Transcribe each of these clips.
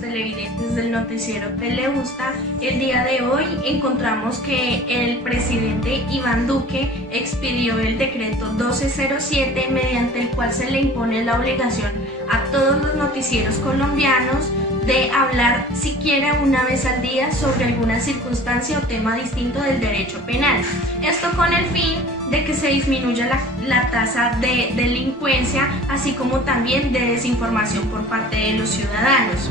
televidentes del noticiero Teleusta. El día de hoy encontramos que el presidente Iván Duque expidió el decreto 1207 mediante el cual se le impone la obligación a todos los noticieros colombianos de hablar siquiera una vez al día sobre alguna circunstancia o tema distinto del derecho penal. Esto con el fin de que se disminuya la tasa de delincuencia, así como también de desinformación por parte de los ciudadanos.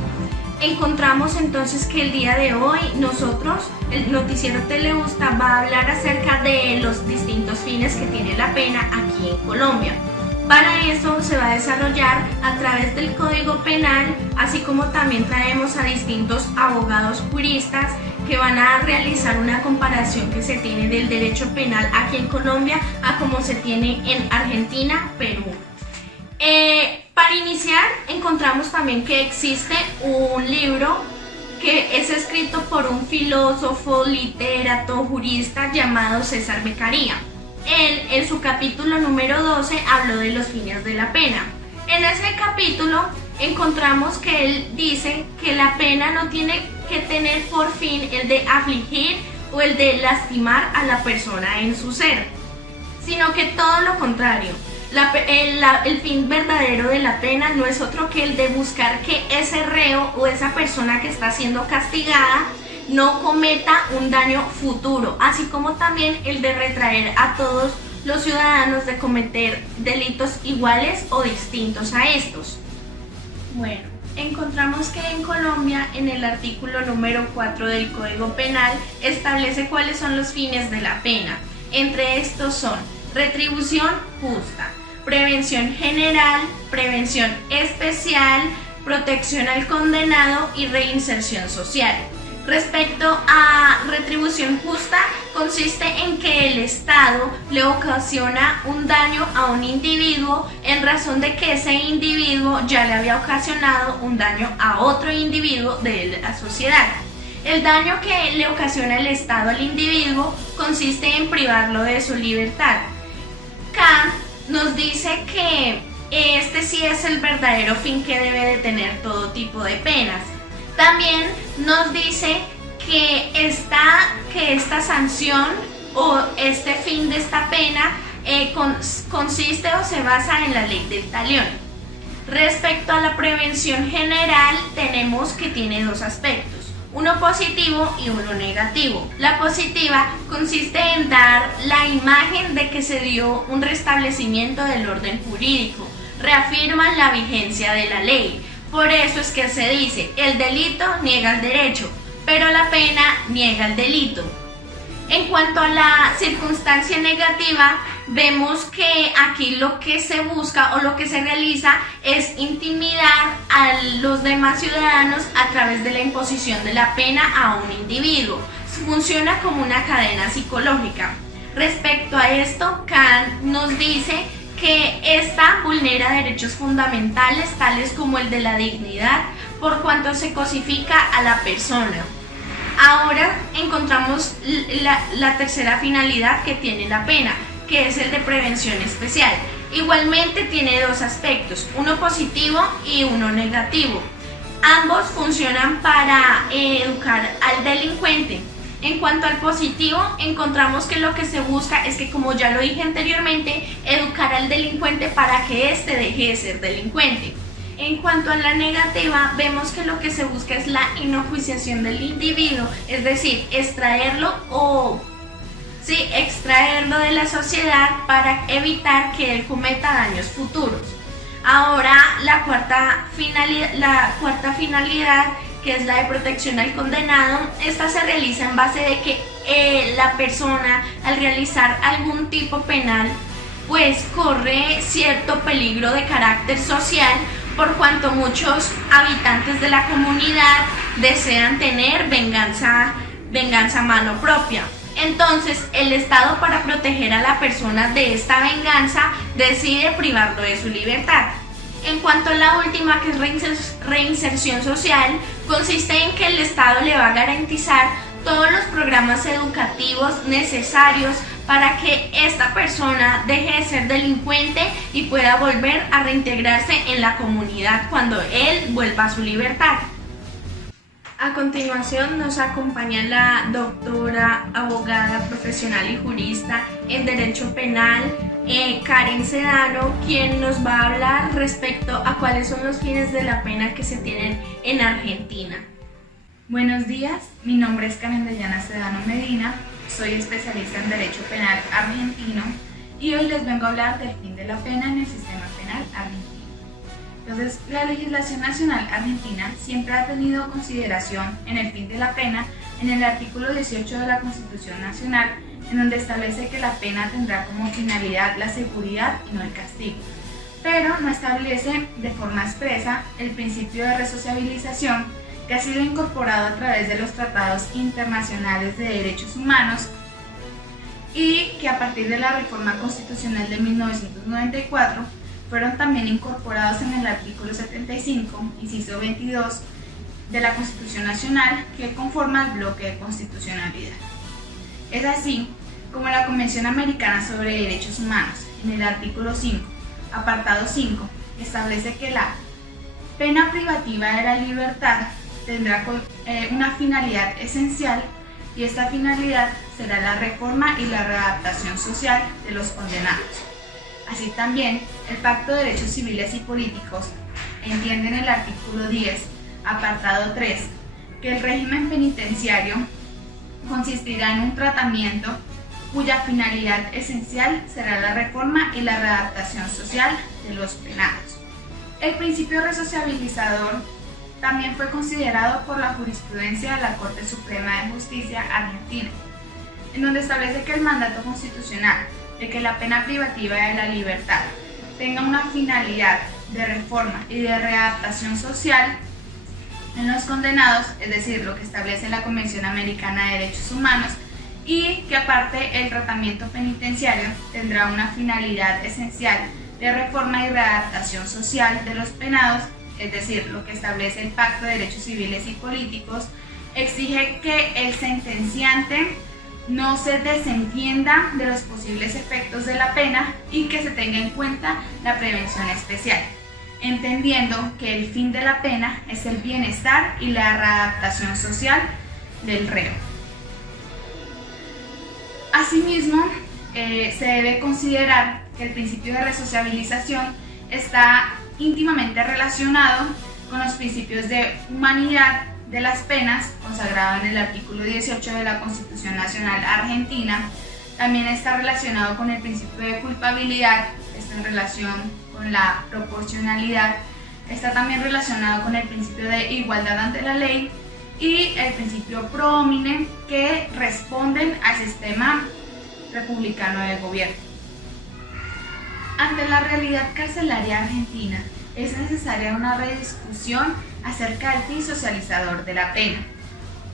Encontramos entonces que el día de hoy nosotros, el noticiero Teleusta, va a hablar acerca de los distintos fines que tiene la pena aquí en Colombia. Para eso se va a desarrollar a través del Código Penal, así como también traemos a distintos abogados juristas que van a realizar una comparación que se tiene del derecho penal aquí en Colombia a como se tiene en Argentina, Perú. Para iniciar, encontramos también que existe un libro que es escrito por un filósofo, literato, jurista llamado César Beccaria. Él, en su capítulo número 12, habló de los fines de la pena. En ese capítulo encontramos que él dice que la pena no tiene que tener por fin el de afligir o el de lastimar a la persona en su ser, sino que todo lo contrario. El fin verdadero de la pena no es otro que el de buscar que ese reo o esa persona que está siendo castigada no cometa un daño futuro, así como también el de retraer a todos los ciudadanos de cometer delitos iguales o distintos a estos. Bueno, encontramos que en Colombia, en el artículo número 4 del Código Penal, establece cuáles son los fines de la pena. Entre estos son retribución justa, prevención general, prevención especial, protección al condenado y reinserción social. Respecto a retribución justa, consiste en que el Estado le ocasiona un daño a un individuo en razón de que ese individuo ya le había ocasionado un daño a otro individuo de la sociedad. El daño que le ocasiona el Estado al individuo consiste en privarlo de su libertad. Kant nos dice que este sí es el verdadero fin que debe de tener todo tipo de penas. También nos dice que esta sanción o este fin de esta pena consiste o se basa en la ley del talión. Respecto a la prevención general, tenemos que tiene dos aspectos, uno positivo y uno negativo. La positiva consiste en dar la imagen de que se dio un restablecimiento del orden jurídico, reafirma la vigencia de la ley. Por eso es que se dice, el delito niega el derecho, pero la pena niega el delito. En cuanto a la circunstancia negativa, vemos que aquí lo que se busca o lo que se realiza es intimidar a los demás ciudadanos a través de la imposición de la pena a un individuo. Funciona como una cadena psicológica. Respecto a esto, Kant nos dice que esta vulnera derechos fundamentales tales como el de la dignidad por cuanto se cosifica a la persona. Ahora encontramos la tercera finalidad que tiene la pena, que es el de prevención especial. Igualmente tiene dos aspectos, uno positivo y uno negativo. Ambos funcionan para educar al delincuente. En cuanto al positivo, encontramos que lo que se busca es que, como ya lo dije anteriormente, educar al delincuente para que éste deje de ser delincuente. En cuanto a la negativa, vemos que lo que se busca es la inocuación del individuo, es decir, extraerlo de la sociedad para evitar que él cometa daños futuros. Ahora, la cuarta finalidad, que es la de protección al condenado, esta se realiza en base de que la persona, al realizar algún tipo penal, pues corre cierto peligro de carácter social, por cuanto muchos habitantes de la comunidad desean tener venganza a mano propia. Entonces, el Estado, para proteger a la persona de esta venganza, decide privarlo de su libertad. En cuanto a la última, que es reinserción social, consiste en que el Estado le va a garantizar todos los programas educativos necesarios para que esta persona deje de ser delincuente y pueda volver a reintegrarse en la comunidad cuando él vuelva a su libertad. A continuación nos acompaña la doctora, abogada profesional y jurista en Derecho Penal, Karen Sedano, quien nos va a hablar respecto a cuáles son los fines de la pena que se tienen en Argentina. Buenos días, mi nombre es Karen Sedano Medina, soy especialista en Derecho Penal argentino y hoy les vengo a hablar del fin de la pena en el sistema penal argentino. Entonces, la legislación nacional argentina siempre ha tenido consideración en el fin de la pena en el artículo 18 de la Constitución Nacional, en donde establece que la pena tendrá como finalidad la seguridad y no el castigo, pero no establece de forma expresa el principio de resociabilización que ha sido incorporado a través de los tratados internacionales de derechos humanos y que a partir de la reforma constitucional de 1994 fueron también incorporados en el artículo 75, inciso 22 de la Constitución Nacional, que conforma el bloque de constitucionalidad. Es así como la Convención Americana sobre Derechos Humanos, en el artículo 5, apartado 5, establece que la pena privativa de la libertad tendrá una finalidad esencial y esta finalidad será la reforma y la readaptación social de los condenados. Así también, el Pacto de Derechos Civiles y Políticos entiende en el artículo 10, apartado 3, que el régimen penitenciario consistirá en un tratamiento cuya finalidad esencial será la reforma y la readaptación social de los penados. El principio resociabilizador también fue considerado por la jurisprudencia de la Corte Suprema de Justicia argentina, en donde establece que el mandato constitucional de que la pena privativa de la libertad tenga una finalidad de reforma y de readaptación social en los condenados, es decir, lo que establece la Convención Americana de Derechos Humanos, y que aparte el tratamiento penitenciario tendrá una finalidad esencial de reforma y readaptación social de los penados, es decir, lo que establece el Pacto de Derechos Civiles y Políticos, exige que el sentenciante no se desentienda de los posibles efectos de la pena y que se tenga en cuenta la prevención especial, entendiendo que el fin de la pena es el bienestar y la readaptación social del reo. Asimismo, se debe considerar que el principio de resociabilización está íntimamente relacionado con los principios de humanidad de las penas, consagrado en el artículo 18 de la Constitución Nacional Argentina. También está relacionado con el principio de culpabilidad, está en relación con la proporcionalidad, está también relacionado con el principio de igualdad ante la ley y el principio pro homine, que responden al sistema republicano de gobierno. Ante la realidad carcelaria argentina, es necesaria una rediscusión acerca del fin socializador de la pena.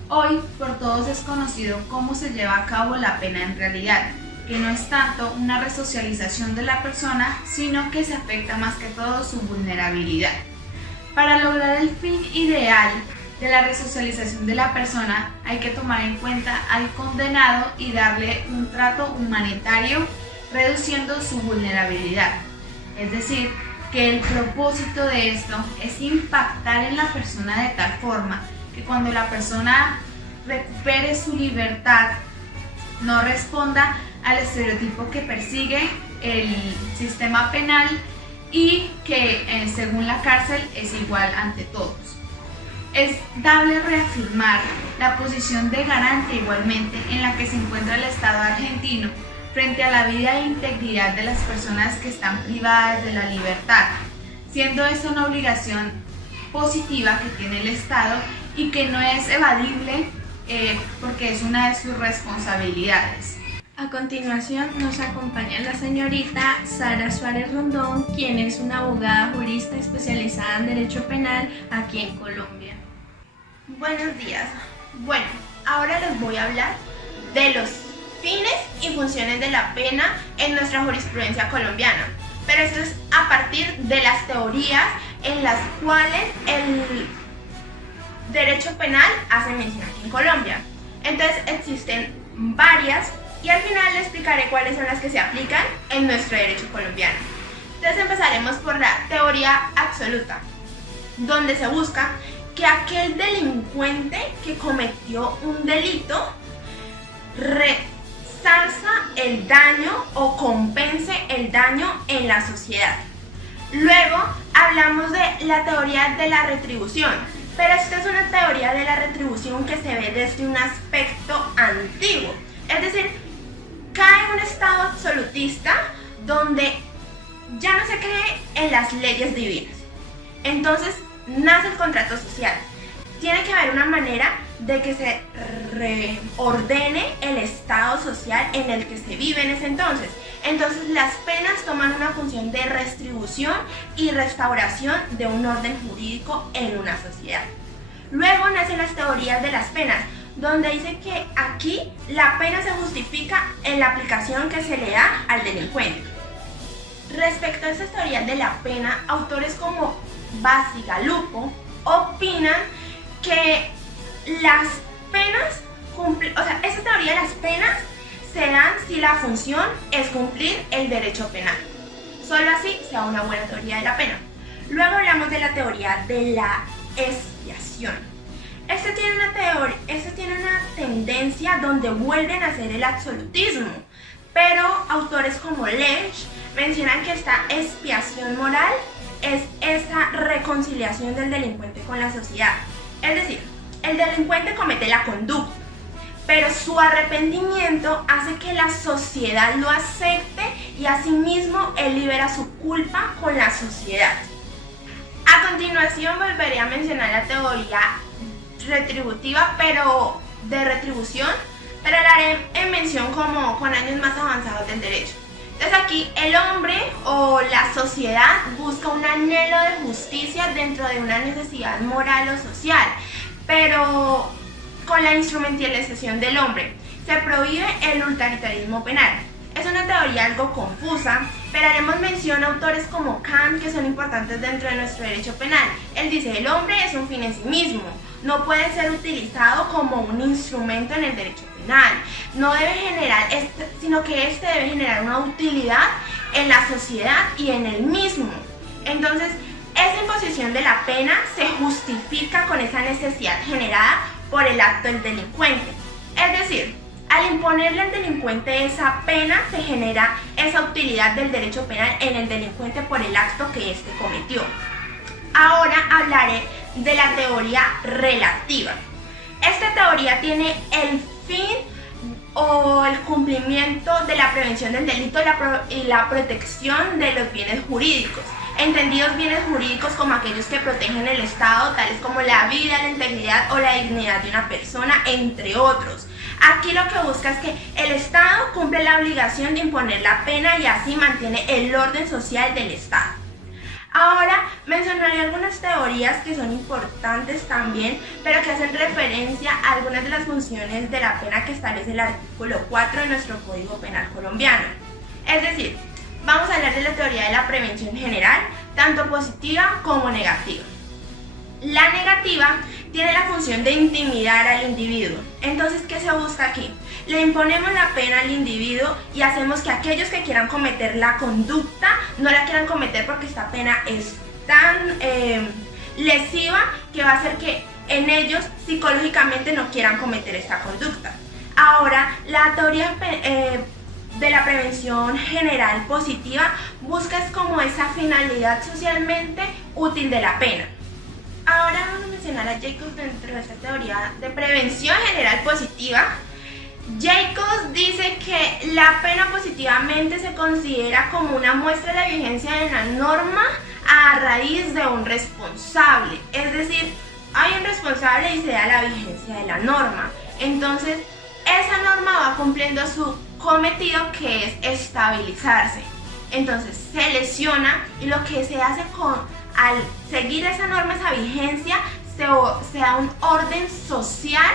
Hoy, por todos es conocido cómo se lleva a cabo la pena en realidad, que no es tanto una resocialización de la persona, sino que se afecta más que todo su vulnerabilidad. Para lograr el fin ideal de la resocialización de la persona, hay que tomar en cuenta al condenado y darle un trato humanitario, reduciendo su vulnerabilidad. Es decir, que el propósito de esto es impactar en la persona de tal forma que cuando la persona recupere su libertad no responda al estereotipo que persigue el sistema penal y que según la cárcel es igual ante todos. Es dable reafirmar la posición de garante igualmente en la que se encuentra el Estado argentino frente a la vida e integridad de las personas que están privadas de la libertad, siendo esta una obligación positiva que tiene el Estado y que no es evadible porque es una de sus responsabilidades. A continuación nos acompaña la señorita Sara Suárez Rondón, quien es una abogada jurista especializada en Derecho Penal aquí en Colombia. Buenos días. Bueno, ahora les voy a hablar de los fines y funciones de la pena en nuestra jurisprudencia colombiana, pero esto es a partir de las teorías en las cuales el derecho penal hace mención aquí en Colombia. Entonces existen varias y al final les explicaré cuáles son las que se aplican en nuestro derecho colombiano. Entonces empezaremos por la teoría absoluta, donde se busca que aquel delincuente que cometió un delito resarza el daño o compense el daño en la sociedad. Luego hablamos de la teoría de la retribución, pero esta es una teoría de la retribución que se ve desde un aspecto antiguo, es decir, cae en un estado absolutista donde ya no se cree en las leyes divinas. Entonces nace el contrato social. Tiene que haber una manera de que se reordene el estado social en el que se vive en ese entonces. Entonces las penas toman una función de retribución y restauración de un orden jurídico en una sociedad. Luego nacen las teorías de las penas, donde dice que aquí la pena se justifica en la aplicación que se le da al delincuente. Respecto a estas teorías de la pena, autores como Bacigalupo opinan que las penas esa teoría de las penas se dan si la función es cumplir el derecho penal. Solo así se da una buena teoría de la pena. Luego hablamos de la teoría de la expiación. Este tiene una tendencia donde vuelven a hacer el absolutismo, pero autores como Lech mencionan que esta expiación moral es esa reconciliación del delincuente con la sociedad. Es decir, el delincuente comete la conducta, pero su arrepentimiento hace que la sociedad lo acepte y asimismo él libera su culpa con la sociedad. A continuación volveré a mencionar la teoría retributiva, pero de retribución, pero la haré en mención como con años más avanzados del derecho. Entonces aquí el hombre o la sociedad busca un anhelo de justicia dentro de una necesidad moral o social, pero con la instrumentalización del hombre. Se prohíbe el utilitarismo penal. Es una teoría algo confusa, pero haremos mención a autores como Kant que son importantes dentro de nuestro derecho penal. Él dice, el hombre es un fin en sí mismo, no puede ser utilizado como un instrumento en el derecho penal, no debe generar, sino que este debe generar una utilidad en la sociedad y en él mismo. Entonces, esa imposición de la pena se justifica con esa necesidad generada por el acto del delincuente. Es decir, al imponerle al delincuente esa pena, se genera esa utilidad del derecho penal en el delincuente por el acto que éste cometió. Ahora hablaré de la teoría relativa. Esta teoría tiene el fin o el cumplimiento de la prevención del delito y la protección de los bienes jurídicos. Entendidos bienes jurídicos como aquellos que protegen el Estado, tales como la vida, la integridad o la dignidad de una persona, entre otros. Aquí lo que busca es que el Estado cumple la obligación de imponer la pena y así mantiene el orden social del Estado. Ahora mencionaré algunas teorías que son importantes también, pero que hacen referencia a algunas de las funciones de la pena que establece el artículo 4 de nuestro Código Penal colombiano. Es decir, vamos a hablar de la teoría de la prevención general, tanto positiva como negativa. La negativa tiene la función de intimidar al individuo. Entonces, ¿qué se busca aquí? Le imponemos la pena al individuo y hacemos que aquellos que quieran cometer la conducta no la quieran cometer porque esta pena es tan lesiva que va a hacer que en ellos psicológicamente no quieran cometer esta conducta. Ahora, la teoría de la prevención general positiva busca es como esa finalidad socialmente útil de la pena. Ahora vamos a mencionar a Jacobs dentro de esta teoría de prevención general positiva. Jacobs dice que la pena positivamente se considera como una muestra de la vigencia de una norma a raíz de un responsable. Es decir, hay un responsable y se da la vigencia de la norma. Entonces, esa norma va cumpliendo su cometido, que es estabilizarse. Entonces, se lesiona y lo que se hace al seguir esa norma, esa vigencia, se da un orden social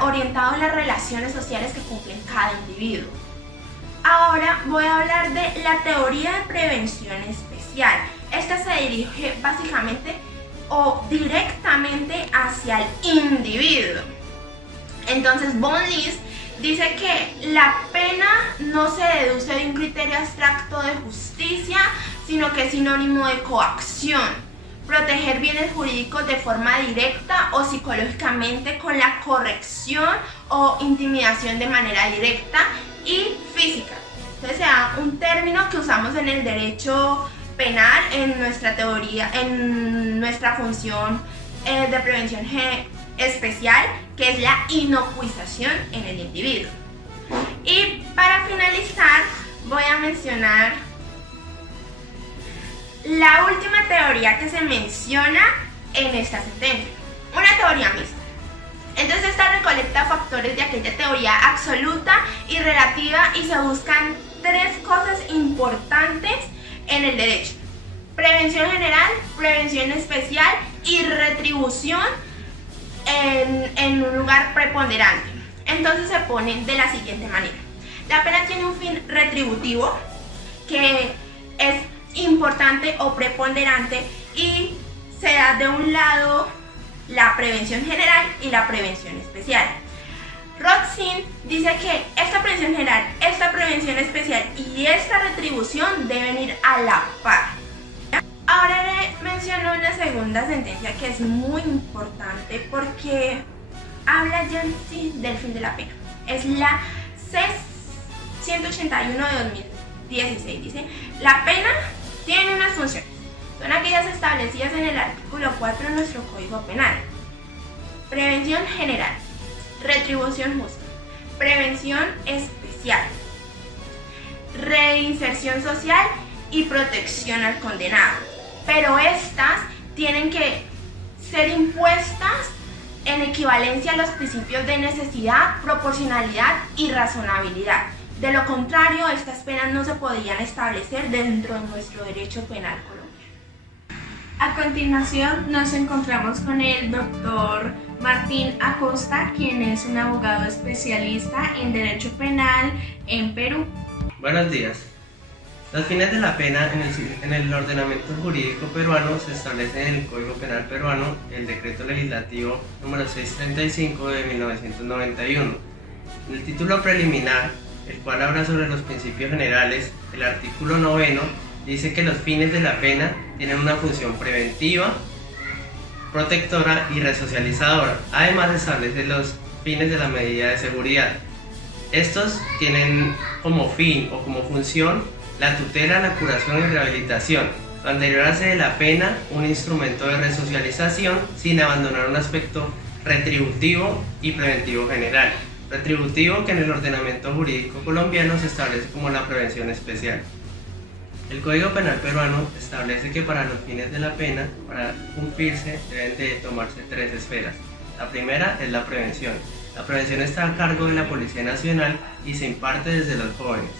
orientado a las relaciones sociales que cumplen cada individuo. Ahora voy a hablar de la teoría de prevención especial. Esta se dirige básicamente o directamente hacia el individuo. Entonces, von List dice que la pena no se deduce de un criterio abstracto de justicia, sino que es sinónimo de coacción. proteger bienes jurídicos de forma directa o psicológicamente con la corrección o intimidación de manera directa y física. Entonces se da un término que usamos en el derecho penal, en nuestra teoría, en nuestra función de prevención especial, que es la inocuización en el individuo. Y para finalizar voy a mencionar la última teoría que se menciona en esta sentencia, una teoría mixta. Entonces esta recolecta factores de aquella teoría absoluta y relativa y se buscan tres cosas importantes en el derecho: prevención general, prevención especial y retribución en un lugar preponderante. Entonces se ponen de la siguiente manera: la pena tiene un fin retributivo que es importante o preponderante y se da de un lado la prevención general y la prevención especial. Rothstein dice que esta prevención general, esta prevención especial y esta retribución deben ir a la par. Ahora le menciono una segunda sentencia que es muy importante porque habla ya en sí del fin de la pena. Es la C-181 de 2016. Dice: la pena tiene unas funciones. Son aquellas establecidas en el artículo 4 de nuestro Código Penal: prevención general, retribución justa, prevención especial, reinserción social y protección al condenado. Pero estas tienen que ser impuestas en equivalencia a los principios de necesidad, proporcionalidad y razonabilidad. De lo contrario, estas penas no se podrían establecer dentro de nuestro derecho penal colombiano. A continuación nos encontramos con el doctor Martín Acosta, quien es un abogado especialista en Derecho Penal en Perú. Buenos días. Los fines de la pena en el ordenamiento jurídico peruano se establecen en el Código Penal peruano, el Decreto Legislativo número 635 de 1991. En el título preliminar, el cual habla sobre los principios generales, el artículo 9 dice que los fines de la pena tienen una función preventiva, protectora y resocializadora. Además establece los fines de la medida de seguridad. Estos tienen como fin o como función la tutela, la curación y rehabilitación. Lo anterior hace de la pena un instrumento de resocialización sin abandonar un aspecto retributivo y preventivo general. Retributivo que en el ordenamiento jurídico colombiano se establece como la prevención especial. El Código Penal peruano establece que para los fines de la pena, para cumplirse, deben de tomarse tres esferas. La primera es la prevención. La prevención está a cargo de la Policía Nacional y se imparte desde los jóvenes.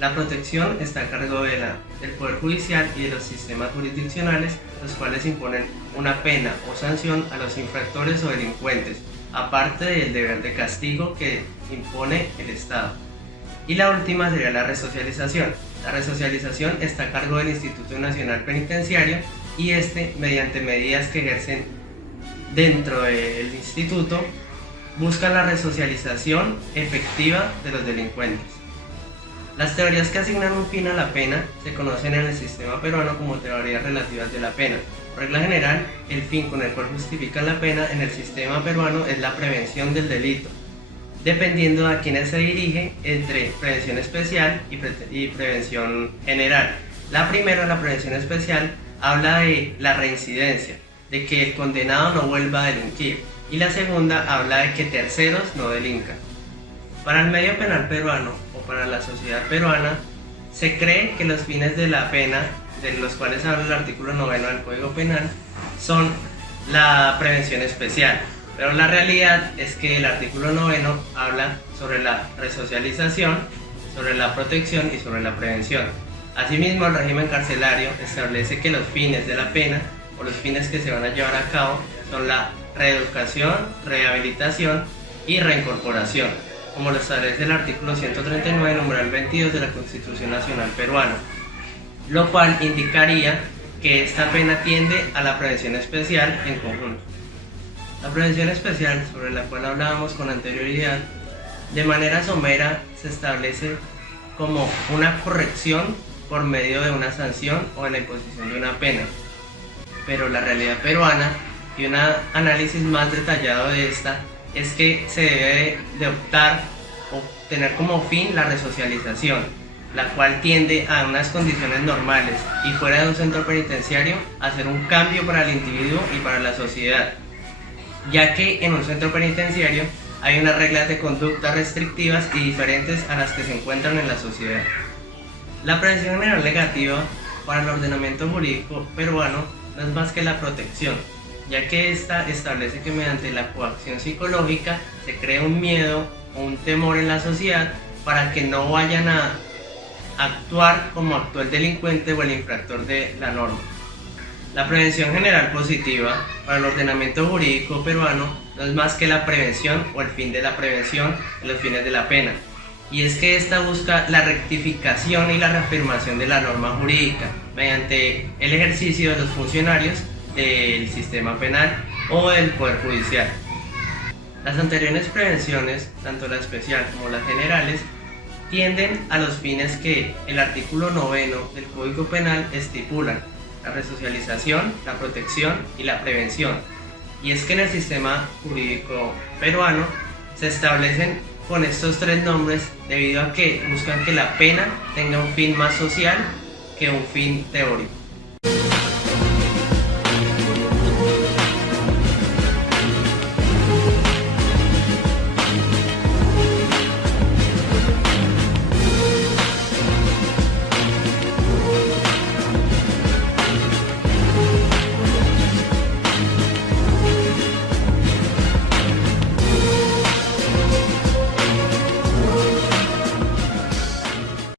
La protección está a cargo del Poder Judicial y de los sistemas jurisdiccionales, los cuales imponen una pena o sanción a los infractores o delincuentes, aparte del deber de castigo que impone el Estado. Y la última sería la resocialización. La resocialización está a cargo del Instituto Nacional Penitenciario y mediante medidas que ejercen dentro del instituto, buscan la resocialización efectiva de los delincuentes. Las teorías que asignan un fin a la pena se conocen en el sistema peruano como teorías relativas de la pena. Por regla general, el fin con el cual justifican la pena en el sistema peruano es la prevención del delito, dependiendo a quiénes se dirige entre prevención especial y prevención general. La primera, la prevención especial, habla de la reincidencia, de que el condenado no vuelva a delinquir, y la segunda habla de que terceros no delincan. Para el medio penal peruano o para la sociedad peruana, se cree que los fines de la pena, de los cuales habla el artículo 9 del Código Penal, son la prevención especial. Pero la realidad es que el artículo 9 habla sobre la resocialización, sobre la protección y sobre la prevención. Asimismo, el régimen carcelario establece que los fines de la pena o los fines que se van a llevar a cabo son la reeducación, rehabilitación y reincorporación, como lo establece el artículo 139, numeral 22 de la Constitución Nacional Peruana, lo cual indicaría que esta pena tiende a la prevención especial en conjunto. La prevención especial, sobre la cual hablábamos con anterioridad, de manera somera se establece como una corrección por medio de una sanción o de la imposición de una pena. pero la realidad peruana y un análisis más detallado de esta es que se debe de optar o tener como fin la resocialización, la cual tiende a unas condiciones normales y fuera de un centro penitenciario a hacer un cambio para el individuo y para la sociedad, ya que en un centro penitenciario hay unas reglas de conducta restrictivas y diferentes a las que se encuentran en la sociedad. La prevención general negativa para el ordenamiento jurídico peruano no es más que la protección, ya que esta establece que mediante la coacción psicológica se crea un miedo o un temor en la sociedad para que no vayan a actuar como actuó el delincuente o el infractor de la norma. La prevención general positiva para el ordenamiento jurídico peruano no es más que la prevención o el fin de la prevención en los fines de la pena, y es que esta busca la rectificación y la reafirmación de la norma jurídica mediante el ejercicio de los funcionarios del sistema penal o del Poder Judicial. Las anteriores prevenciones, tanto la especial como las generales, tienden a los fines que el artículo 9 del Código Penal estipula: la resocialización, la protección y la prevención. Y es que en el sistema jurídico peruano se establecen con estos tres nombres debido a que buscan que la pena tenga un fin más social que un fin teórico.